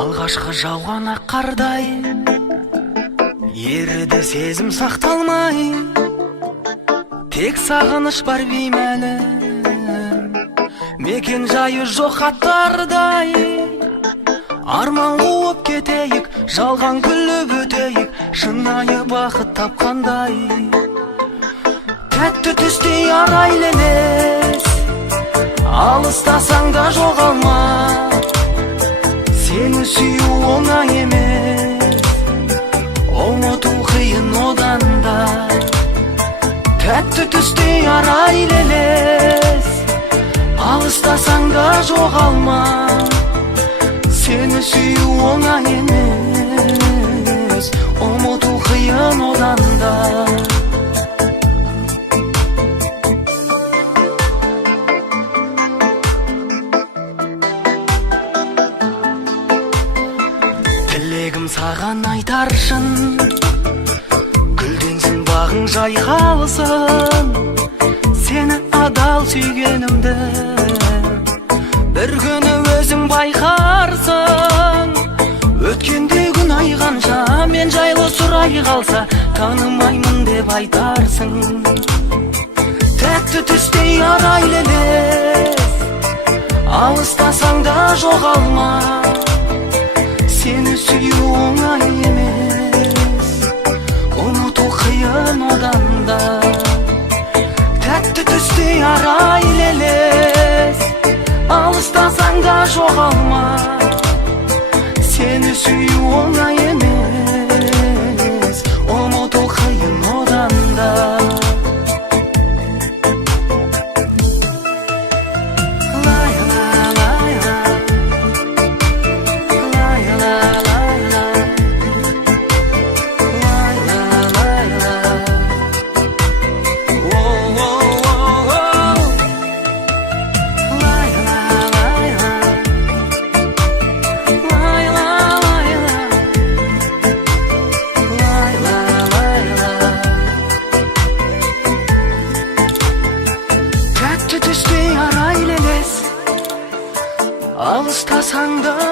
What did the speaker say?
Алғашқы жауған ақ қардай еріді сезім сақталмай, тек сағыныш бар беймәлім, мекен жайы жоқ аттардай. Арман қуып кетейік, жалған күліп өтейік, шынайы бақыт тапқандай. Тәтті түстей арайлы емес, алыстасаң да жоғалма. Сені сүю оңай емес, ұмыту қиын одан да. Тәтті түстей арайлы емес, алыстасаң да жоғалма. Сені сүю оңай емес, ұмыту қиын одан да. Тілегім саған айтаршын, гүлденсін бағың жайқалсын. Сені адал сүйгенімді бір күні өзің байқарсың. Өткенде күн айғанша мен жайлы сұрай қалса, танымаймын деп айтарсың. Тәтті түстей арайлы елес, алыстасаң да жоғалма. Сені сүю оңай емес, ұмыту қиын одан да. Тәтті түстей арайлы елес, алыстасаң да жоғалма. Сені сүю оңай емес, ұмыту қиын одан да. Алыстасаң да